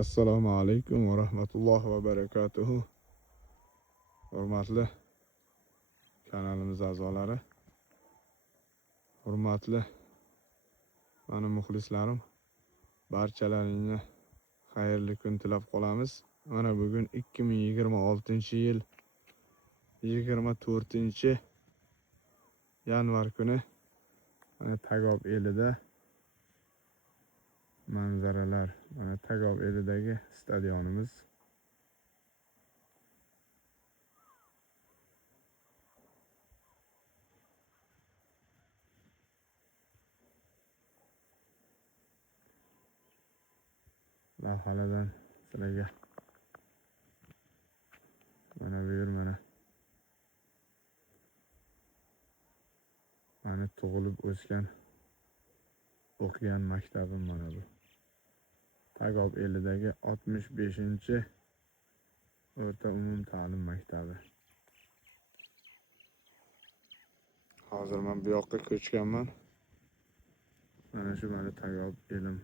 Assalomu alaykum va rahmatullohi va barakatuhu. Hurmatli kanalimiz a'zolari, hurmatli mani muxlislarim, barchalaringga xayrli kun tilab qolamiz. Mana bugun 2026-yil 24-yanvar kuni mana Tagob elida manzaralar, mana Tagob elidagi stadionimiz. Lavhalardan sizlarga mana bu yer mani tug'ilib o'sgan, o'qigan maktabim mana bu. Tagob elidagi 65-o'rta umum ta'lim maktabi. Hozir men bu yoqqa ko'chganman. Mana shu mani Tagob elim.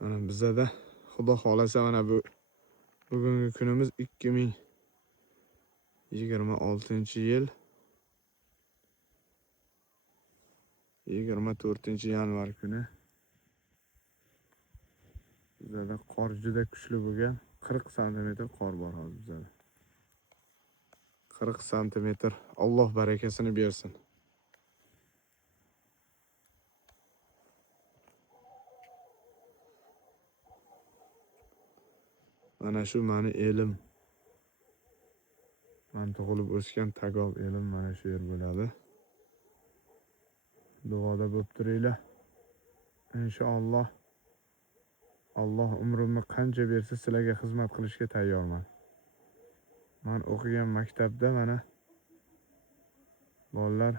Mana bizda Xudo xolasa mana bugungi kunimiz 2026-yil 24-yanvar kuni. Bizda qor juda kuchli bo'lgan. 40 santimetr qor bor hozir bizda. 40 santimetr. Alloh barakasini bersin. Mana shu mani elim. Men tug'ilib o'sgan Tagob elim mana shu yer bo'ladi. Duoda bo'lib turinglar. Inshaalloh Alloh umrimni qancha bersa sizlarga xizmat qilishga tayyorman. Men o'qigan maktabda mana bolalar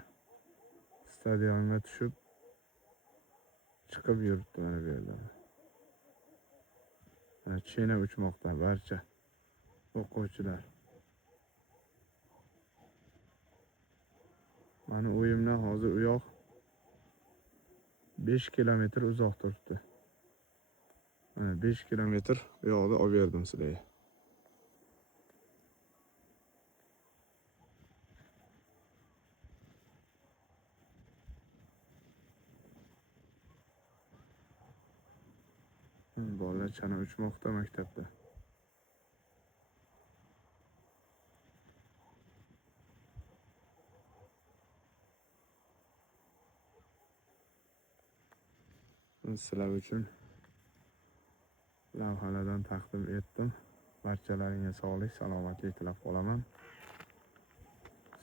stadionga tushib chiqib yuribdi mana bu yerda. Mana chena uchmoqda barcha o'quvchilar. Mani uyimdan hozir u yoq 5 kilometr uzoq turibdi. Mana 5 kilometr bu yoqda olib berdim sizlarga. Bolalar chana uchmoqda maktabda. Sizlar uchun lavhalardan taqdim etdim. Barchalaringga sog'lik, salomatlik tilab qolaman.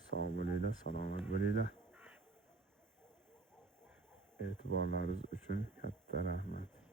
Sog' bo'linglar, salomat bo'linglar. E'tiborlaringiz uchun katta rahmat.